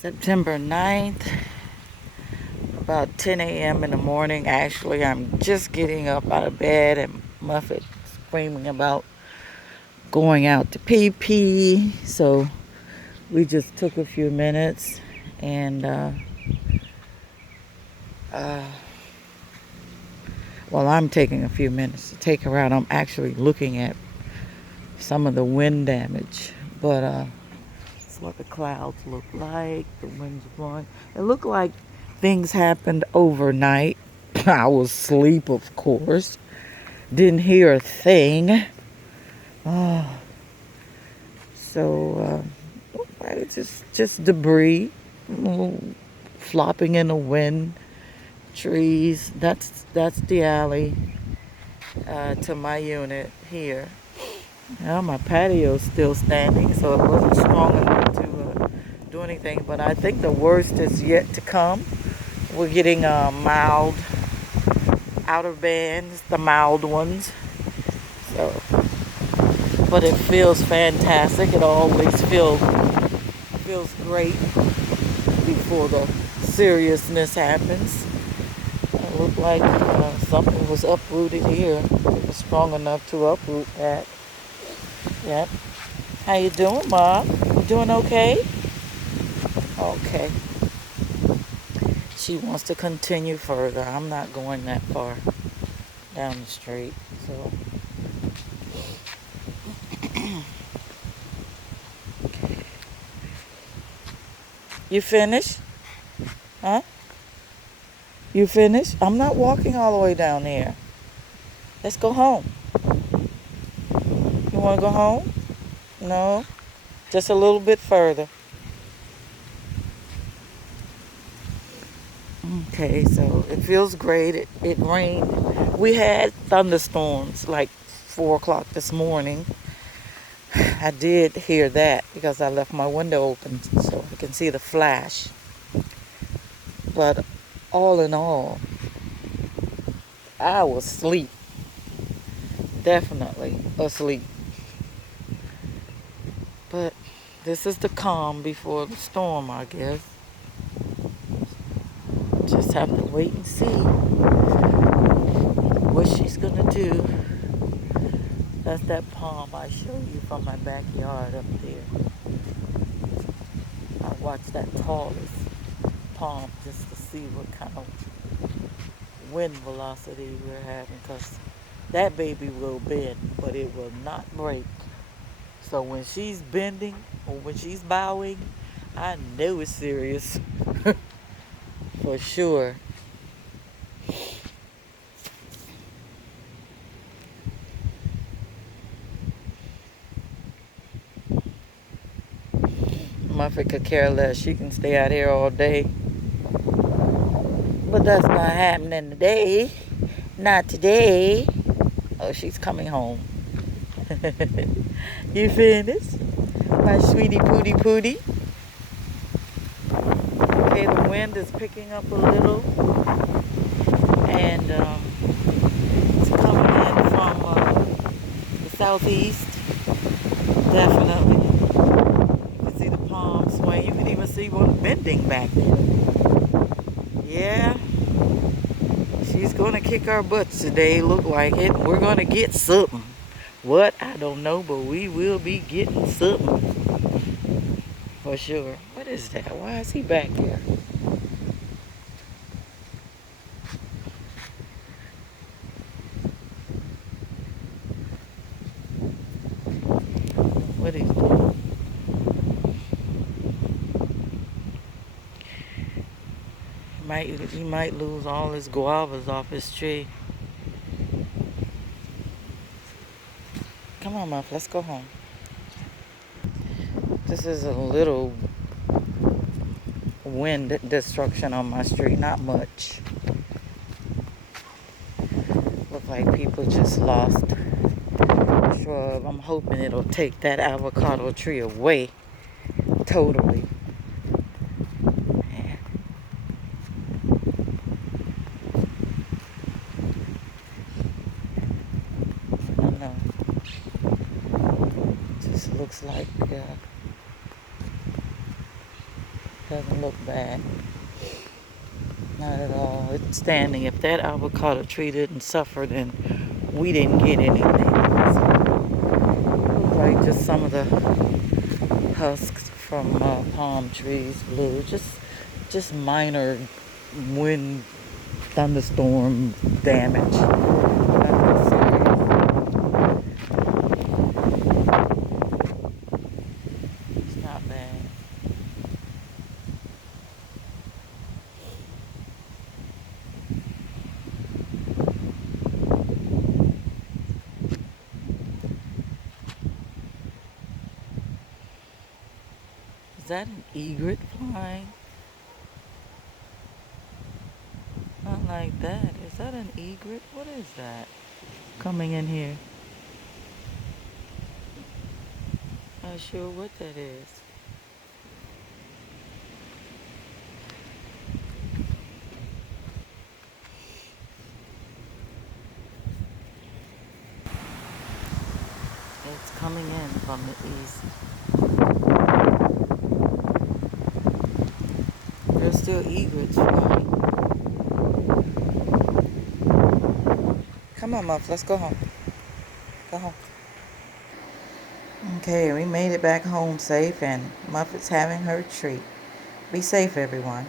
September 9th, about 10 a.m. in the morning. Actually, I'm just getting up out of bed and Muffet screaming about going out to pee pee. So we just took a few minutes and, uh, well, I'm taking a few minutes to take her out. I'm actually looking at some of the wind damage, but that's what the clouds look like. The wind's blowing. It looked like things happened overnight. I was asleep, of course. Didn't hear a thing. Oh, so it's just debris flopping in the wind. Trees. That's the alley to my unit here. Well, my patio's still standing, so it wasn't strong enough to do anything. But I think the worst is yet to come. We're getting mild outer bands, the mild ones. So, but it feels fantastic. It always feels great before the seriousness happens. It looked like something was uprooted here. It was strong enough to uproot that. Yep. How you doing, Mom? You doing okay? Okay. She wants to continue further. I'm not going that far down the street. So you finished? Huh? You finished? I'm not walking all the way down here. Let's go home. You want to go home? No? Just a little bit further. Okay, so it feels great. It rained. We had thunderstorms like 4 o'clock this morning. I did hear that because I left my window open so I can see the flash. But all in all, I was asleep. Definitely asleep. But this is the calm before the storm, I guess. Just have to wait and see what she's gonna do. That's that palm I showed you from my backyard up there. I watched that tallest palm just to see what kind of wind velocity we're having, because that baby will bend, but it will not break. So when she's bending or when she's bowing, I know it's serious. For sure. Muffet could care less. She can stay out here all day. But that's not happening today. Not today. Oh, she's coming home. You finished? My sweetie pootie pootie. Okay, the wind is picking up a little. And it's coming in from the southeast. Definitely. You can see the palm swaying. You can even see one bending back there. Yeah. She's going to kick our butts today, look like it. We're going to get something. What? I don't know, but we will be getting something. For sure. What is that? Why is he back there? What is that? He might lose all his guavas off his tree. Come on, Muff, let's go home. This is a little wind destruction on my street, not much. Look like people just lost a shrub. I'm hoping it'll take that avocado tree away totally. I know. Just looks like Doesn't look bad. Not at all. It's standing. If that avocado tree didn't suffer, then we didn't get anything. So, look like just some of the husks from palm trees blew. Just minor wind, thunderstorm damage. Nothing serious. It's not bad. Is that an egret flying? Not like that. Is that an egret? What is that? Coming in here. Not sure what that is. It's coming in from the east. There's still egrets flying. Come on, Muff. Let's go home. Go home. Okay, we made it back home safe, and Muffet's having her treat. Be safe, everyone.